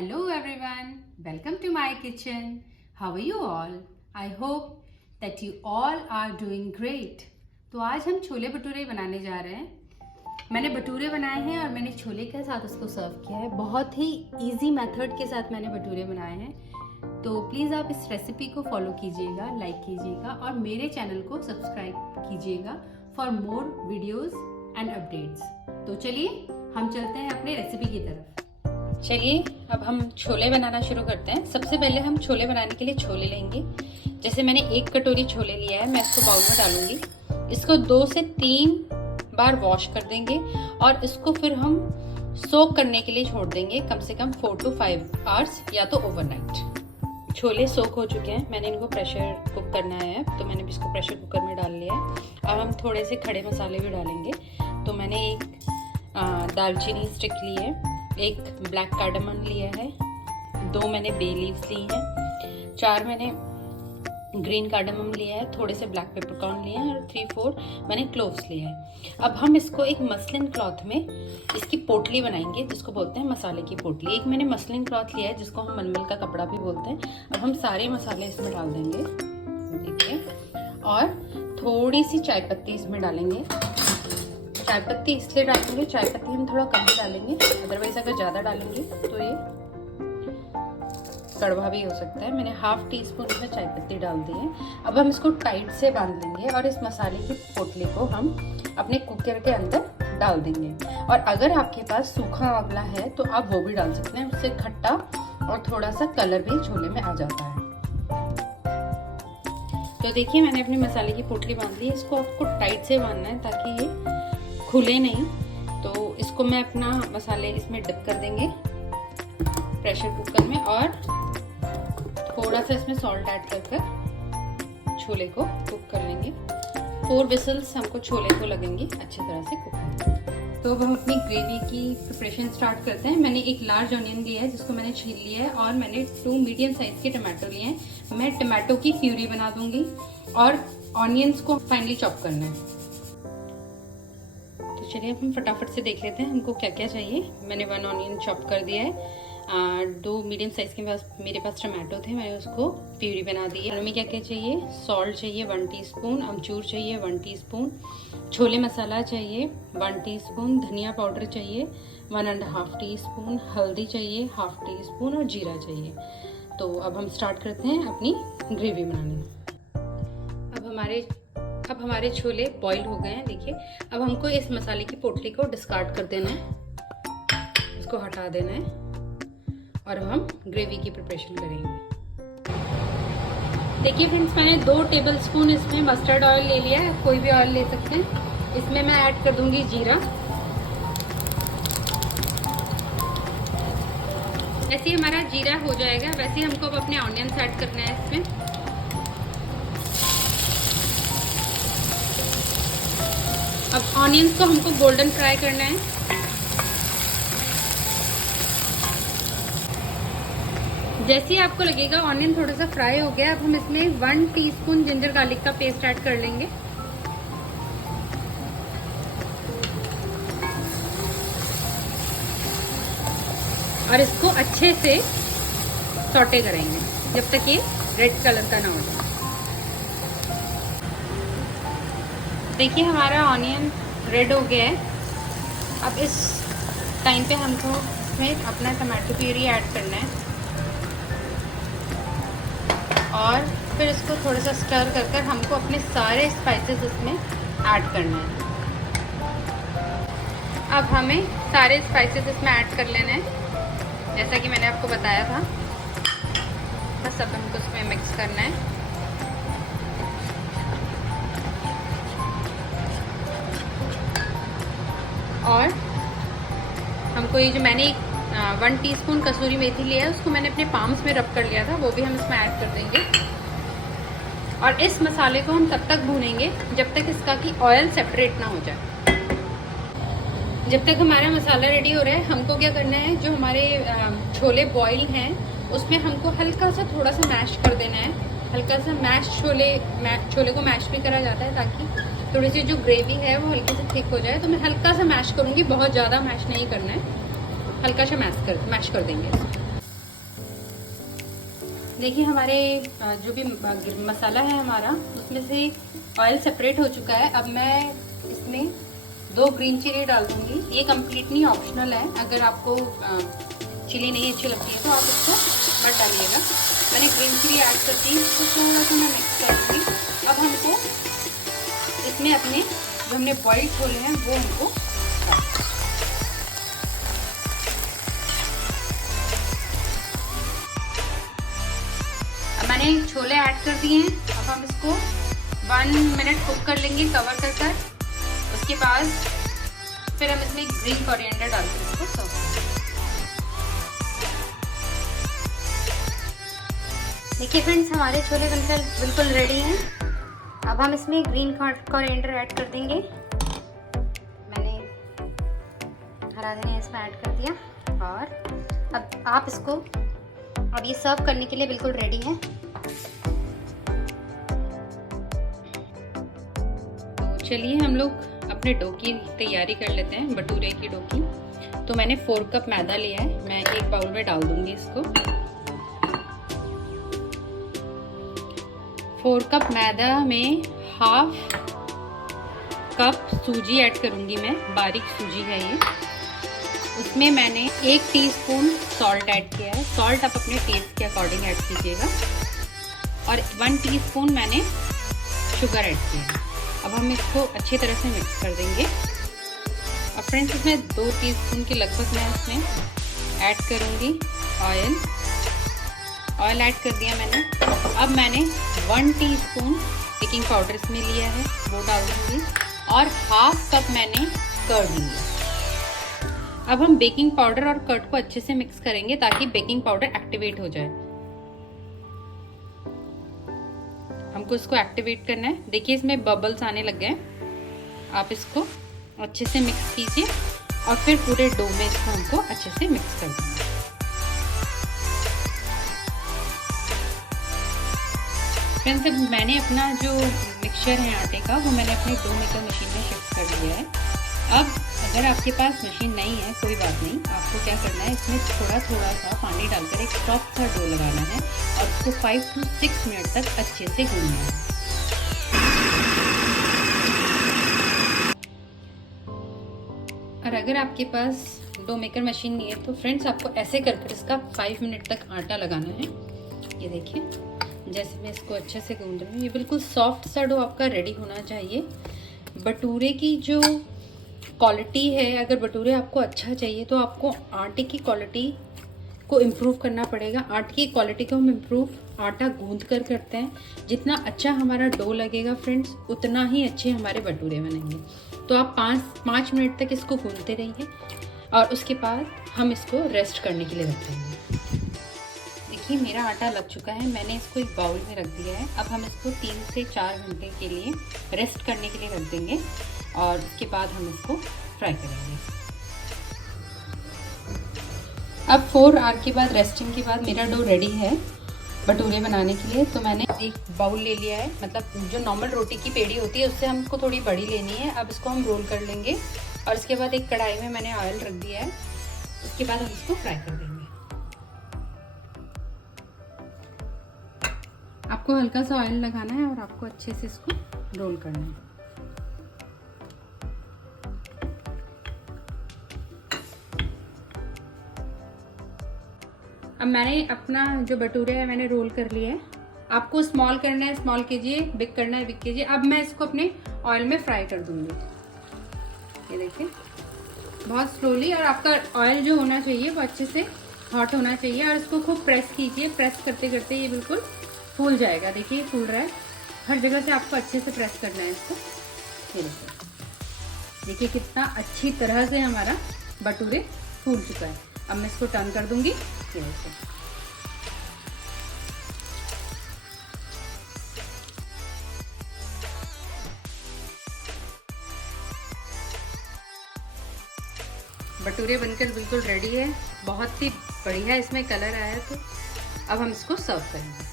Hello everyone, welcome to my kitchen. How are you all? I hope that you all are doing great. तो आज हम छोले भटूरे बनाने जा रहे हैं। मैंने भटूरे बनाए हैं और मैंने छोले के साथ उसको सर्व किया है। बहुत ही इजी मेथड के साथ मैंने भटूरे बनाए हैं। तो प्लीज़ आप इस रेसिपी को फॉलो कीजिएगा, लाइक कीजिएगा और मेरे चैनल को सब्सक्राइब कीजिएगा for more videos and updates. तो चलिए हम चलते हैं अपने रेसिपी की तरफ। चलिए अब हम छोले बनाना शुरू करते हैं। सबसे पहले हम छोले बनाने के लिए छोले लेंगे। जैसे मैंने 1 कटोरी छोले लिया है, मैं इसको बाउल में डालूंगी। इसको 2 से 3 बार वॉश कर देंगे और इसको फिर हम सोक करने के लिए छोड़ देंगे कम से कम 4 to 5 आवर्स या तो ओवरनाइट। छोले सोक हो चुके हैं, मैंने इनको प्रेशर कुक करना है तो मैंने भी इसको प्रेशर कुकर में डाल लिया है। अब हम थोड़े से खड़े मसाले भी डालेंगे। तो मैंने एक दालचीनी स्टिक ली है, एक ब्लैक कार्डमम लिया है, 2 मैंने बे लीव्स ली हैं, 4 मैंने ग्रीन कार्डमम लिया है, थोड़े से ब्लैक पेपरकॉर्न लिए हैं और 3-4 मैंने क्लोव्स लिए हैं। अब हम इसको एक मसलिन क्लॉथ में इसकी पोटली बनाएंगे, जिसको बोलते हैं मसाले की पोटली। एक मैंने मसलिन क्लॉथ लिया है जिसको हम मलमल का कपड़ा भी बोलते हैं। अब हम सारे मसाले इसमें डाल देंगे, देखिए, और थोड़ी सी चाय पत्ती इसमें डालेंगे। चाय पत्ती इसलिए डालेंगे, चाय पत्ती हम थोड़ा कम ही डालेंगे, अदरवाइज अगर ज़्यादा डालेंगे तो ये कड़वा भी हो सकता है। मैंने 1/2 टीस्पून इसमें चाय पत्ती डाल दी है। अब हम इसको टाइट से बांध लेंगे और इस मसाले की पोटली को हम अपने कुकर के अंदर डाल देंगे। और अगर आपके पास सूखा आंवला है तो आप वो भी डाल सकते हैं, उससे खट्टा और थोड़ा सा कलर भी छोले में आ जाता है। तो देखिए मैंने अपनी मसाले की पोटली बांध ली। इसको आपको टाइट से बांधना है ताकि ये खुले नहीं। तो इसको मैं अपना मसाले इसमें डिप कर देंगे प्रेशर कुकर में और थोड़ा सा इसमें सॉल्ट ऐड कर छोले को कुक कर लेंगे। 4 विसल्स हमको छोले को लगेंगी अच्छी तरह से कुक। तो अब हम अपनी ग्रेवी की प्रिपरेशन स्टार्ट करते हैं। मैंने एक लार्ज ऑनियन लिया है जिसको मैंने छील लिया है और मैंने 2 मीडियम साइज के टमाटो लिए हैं। मैं टमाटो की प्यूरी बना दूंगी और ऑनियंस को फाइनली चॉप करना है। चलिए हम फटाफट से देख लेते हैं हमको क्या क्या चाहिए। मैंने 1 ऑनियन चॉप कर दिया है, 2 मीडियम साइज के मेरे पास टमाटो थे, मैंने उसको प्यूरी बना दी है। हमें क्या क्या चाहिए, सॉल्ट चाहिए 1 टीस्पून, अमचूर चाहिए 1 टीस्पून, छोले मसाला चाहिए 1 टीस्पून, धनिया पाउडर चाहिए 1.5 टीस्पून, हल्दी चाहिए 1/2 टीस्पून और जीरा चाहिए। तो अब हम स्टार्ट करते हैं अपनी ग्रेवी बनानी। अब हमारे छोले बॉईल हो गए हैं, देखिए। अब हमको इस मसाले की पोटली को डिस्कार्ड कर देना है, इसको हटा देना है और अब हम ग्रेवी की प्रिपरेशन करेंगे। देखिए फ्रेंड्स, मैंने 2 टेबलस्पून इसमें मस्टर्ड ऑयल ले लिया है, कोई भी ऑयल ले सकते हैं। इसमें मैं ऐड कर दूंगी जीरा। जैसे ही हमारा जीरा हो जाएगा वैसे ही हमको अब अपने ऑनियंस ऐड करना है इसमें। अब ऑनियंस को हमको गोल्डन फ्राई करना है। जैसे ही आपको लगेगा ऑनियन थोड़ा सा फ्राई हो गया, अब हम इसमें 1 टीस्पून जिंजर गार्लिक का पेस्ट ऐड कर लेंगे। और इसको अच्छे से सौटे करेंगे जब तक ये रेड कलर का ना हो जाए। देखिए हमारा ऑनियन रेड हो गया है। अब इस टाइम पे हमको इसमें अपना टमाटो प्यूरी ऐड करना है और फिर इसको थोड़ा सा स्टर कर हमको अपने सारे स्पाइसेस इसमें ऐड करना है। अब हमें सारे स्पाइसेस इसमें ऐड कर लेना है जैसा कि मैंने आपको बताया था। बस अब हमको इसमें मिक्स करना है। और हमको ये जो मैंने 1 टीस्पून कसूरी मेथी लिया है उसको मैंने अपने पाम्स में रब कर लिया था, वो भी हम इसमें ऐड कर देंगे। और इस मसाले को हम तब तक भूनेंगे जब तक इसका कि ऑयल सेपरेट ना हो जाए। जब तक हमारा मसाला रेडी हो रहा है हमको क्या करना है, जो हमारे छोले बॉईल हैं उसमें हमको हल्का सा थोड़ा सा मैश कर देना है। हल्का सा छोले को मैश भी करा जाता है ताकि थोड़ी सी जो ग्रेवी है वो हल्की से थिक हो जाए। तो मैं हल्का सा मैश करूँगी, बहुत ज़्यादा मैश नहीं करना है, हल्का सा मैश कर देंगे। देखिए हमारे जो भी मसाला है हमारा, उसमें से ऑयल सेपरेट हो चुका है। अब मैं इसमें 2 ग्रीन चिली डाल दूंगी। ये कम्प्लीटली ऑप्शनल है, अगर आपको चिली नहीं अच्छी लगती है तो आप इसको मत डालिएगा। मैंने ग्रीन चिली ऐड कर दी, तो थोड़ा सा मैं मिक्स करूँगी। अब हमको इसमें अपने जो हमने बॉइल छोले हैं वो हमको मैंने छोले ऐड कर दिए हैं। अब हम इसको 1 मिनट कुक कर लेंगे कवर कर कर। उसके बाद फिर हम इसमें ग्रीन कोरिएंडर डाल कर इसको सर्व करेंगे। देखिए फ्रेंड्स, हमारे छोले बनकर बिल्कुल रेडी हैं। अब हम इसमें ग्रीन कोरिएंडर ऐड कर देंगे। मैंने हरा धनिया इसमें ऐड कर दिया और अब आप इसको अब ये सर्व करने के लिए बिल्कुल रेडी है। तो चलिए हम लोग अपने डो की तैयारी कर लेते हैं, भटूरे की डो की। तो मैंने 4 कप मैदा लिया है, मैं एक बाउल में डाल दूंगी इसको। 4 कप मैदा में हाफ कप सूजी ऐड करूंगी मैं, बारीक सूजी है ये। उसमें मैंने 1 टीस्पून सॉल्ट ऐड किया है। सॉल्ट आप अपने टेस्ट के अकॉर्डिंग ऐड कीजिएगा। और 1 टीस्पून मैंने शुगर ऐड किया है। अब हम इसको अच्छी तरह से मिक्स कर देंगे। अब फ्रेंड्स, इसमें 2 टीस्पून के लगभग मैं इसमें ऐड करूंगी ऑयल ऐड कर दिया मैंने। अब मैंने 1 टीस्पून बेकिंग पाउडर इसमें लिया है, वो डाल दूंगी। और हाफ कप मैंने कर्ड लिया। अब हम बेकिंग पाउडर और कर्ड को अच्छे से मिक्स करेंगे ताकि बेकिंग पाउडर एक्टिवेट हो जाए। हमको इसको एक्टिवेट करना है। देखिए इसमें बबल्स आने लग गए। आप इसको अच्छे से मिक्स कीजिए और फिर पूरे डो में इसको हमको अच्छे से मिक्स कर देंगे। फ्रेंड्स, मैंने अपना जो मिक्सचर है आटे का, वो मैंने अपने डो मेकर मशीन में शिफ्ट कर दिया है। अब अगर आपके पास मशीन नहीं है, कोई बात नहीं, आपको क्या करना है, इसमें थोड़ा सा पानी डालकर एक सॉफ्ट सा डो लगाना है और उसको 5 से 6 मिनट तक अच्छे से गूंदना है। और अगर आपके पास डो मेकर मशीन नहीं है तो फ्रेंड्स, आपको ऐसे कर इसका 5 मिनट तक आटा लगाना है। ये देखिए, जैसे मैं इसको अच्छे से गूंद रही हूँ, ये बिल्कुल सॉफ्ट सा डो आपका रेडी होना चाहिए। भटूरे की जो क्वालिटी है, अगर भटूरे आपको अच्छा चाहिए तो आपको आटे की क्वालिटी को इम्प्रूव करना पड़ेगा। आटे की क्वालिटी को हम इम्प्रूव आटा गूंद कर करते हैं। जितना अच्छा हमारा डो लगेगा फ्रेंड्स, उतना ही अच्छे हमारे भटूरे बनेंगे। तो आप 5 मिनट तक इसको गूंदते रहिए और उसके बाद हम इसको रेस्ट करने के लिए रख देंगे। देखिए मेरा आटा लग चुका है, मैंने इसको एक बाउल में रख दिया है। अब हम इसको 3 से 4 घंटे के लिए रेस्ट करने के लिए रख देंगे और उसके बाद हम इसको फ्राई करेंगे। अब 4 आवर के बाद, रेस्टिंग के बाद, मेरा डो रेडी है भटूरे बनाने के लिए। तो मैंने एक बाउल ले लिया है, मतलब जो नॉर्मल रोटी की पेड़ी होती है उससे हमको थोड़ी बड़ी लेनी है। अब इसको हम रोल कर लेंगे और उसके बाद एक कढ़ाई में मैंने ऑयल रख दिया है। उसके बाद हम इसको फ्राई कर देंगे। आपको हल्का सा ऑयल लगाना है और आपको अच्छे से इसको रोल करना है। अब मैंने अपना जो भटूरे है मैंने रोल कर लिया है। आपको स्मॉल करना है स्मॉल कीजिए, बिग करना है बिग कीजिए। अब मैं इसको अपने ऑयल में फ्राई कर दूंगी। ये देखिए, बहुत स्लोली, और आपका ऑयल जो होना चाहिए वो अच्छे से हॉट होना चाहिए और इसको खूब प्रेस कीजिए। प्रेस करते करते ये बिल्कुल फूल जाएगा। देखिए फूल रहा है, हर जगह से आपको अच्छे से प्रेस करना है इसको। ये देखिए कितना अच्छी तरह से हमारा भटूरे फूल चुका है। अब मैं इसको टर्न कर दूंगी। ये देखिए, भटूरे बनकर बिल्कुल रेडी है। बहुत ही बढ़िया इसमें कलर आया है। तो अब हम इसको सर्व करेंगे।